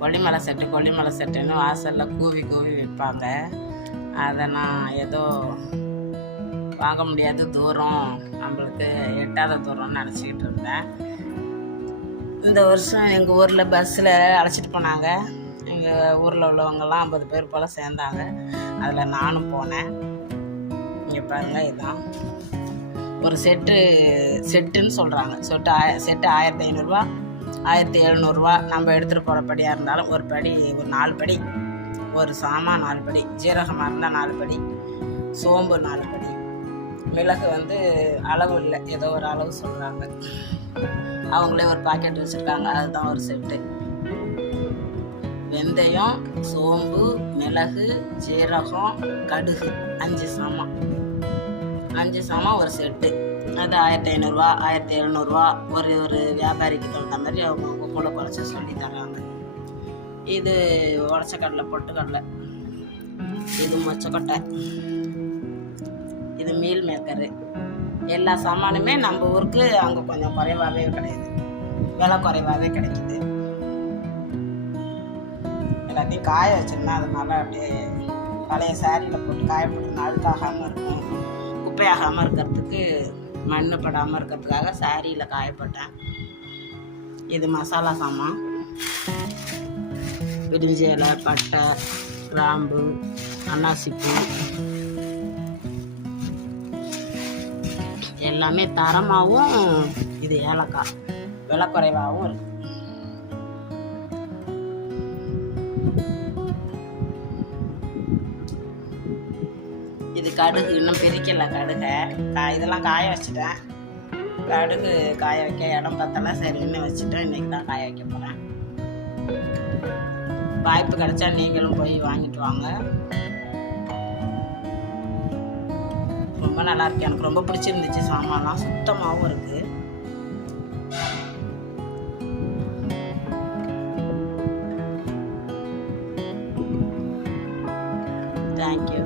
Kollimalai set Kollimalai செட்டுன்னு வாசலில் கூவி கூவி விற்பாங்க அதை நான் ஏதோ வாங்க முடியாத தூரம் நம்மளுக்கு எட்டாத தூரம்னு நினச்சிக்கிட்டு இருந்தேன். இந்த வருஷம் எங்கள் ஊரில் பஸ்ஸில் அழைச்சிட்டு போனாங்க. எங்கள் ஊரில் உள்ளவங்கெல்லாம் ஐம்பது பேர் போல் சேர்ந்தாங்க. அதில் நானும் போனேன். இங்கே பாருங்க இதுதான் ஒரு செட்டு செட்டுன்னு சொல்கிறாங்க செட்டு ஆய செட்டு ஆயிரத்தி ஐநூறுரூவா ஆயிரத்தி எழுநூறுவா நம்ம எடுத்துகிட்டு போகிற படியாக இருந்தாலும் ஒரு படி ஒரு நாலு படி. ஒரு சாமான் நாலு படி ஜீரகமாக இருந்தால் நாலு படி சோம்பு நாலு படி. மிளகு வந்து அளவு இல்லை ஏதோ ஒரு அளவு சொல்கிறாங்க அவங்களே ஒரு பாக்கெட் வச்சுருக்காங்க அதுதான் ஒரு செட்டு வெந்தயம் சோம்பு மிளகு ஜீரகம் கடுகு அஞ்சு சாமான் அஞ்சு சாமான் ஒரு செட்டு அது ஆயிரத்தி ஐநூறுரூவா ஆயிரத்தி எழுநூறுவா ஒரு ஒரு வியாபாரிக்கு தகுந்த மாதிரி அவங்க அவங்க கூட குறைச்சி சொல்லி தர்றாங்க. இது உடச்ச கடலை பொட்டுக்கடலை. இது மொச்சக்கொட்டை. இது மீல் மேக்கரு. எல்லா சாமானுமே நம்ம ஊருக்கு அங்கே கொஞ்சம் குறைவாகவே கிடையாது விலை குறைவாகவே கிடைக்குது. எல்லாத்தையும் காய வச்சிருந்தா அதனால அப்படியே பழைய சாரியில் போட்டு காய போட்டு அழுக்காகாமல் இருக்கும் குப்பையாகாமல் இருக்கிறதுக்கு மண் படாமல் இருக்கிறதுக்காக சாரியில் காயப்பட்டேன். இது மசாலா சாமான். விடிஞ்ச இலை பட்டை கிராம்பு அன்னாசிப்பூ. எல்லாமே தரமாகவும் இது ஏலக்காய். விலை குறைவாகவும் இருக்கு. இது கடுகு இன்னும் பிரிக்கல கடுகை. கா இதெல்லாம் காய வச்சுட்டேன். கடுகு காய வைக்க இடம் பத்தல. சரின்னு வச்சுட்டேன் இன்றைக்கி தான் காய வைக்க போகிறேன் வாய்ப்பு கிடைச்சா நீங்களும் போய் வாங்கிட்டு வாங்க. ரொம்ப நல்லா இருக்கு. எனக்கு ரொம்ப பிடிச்சிருந்துச்சு சாமான்லாம். சுத்தமாகவும் இருக்கு. தேங்க்யூ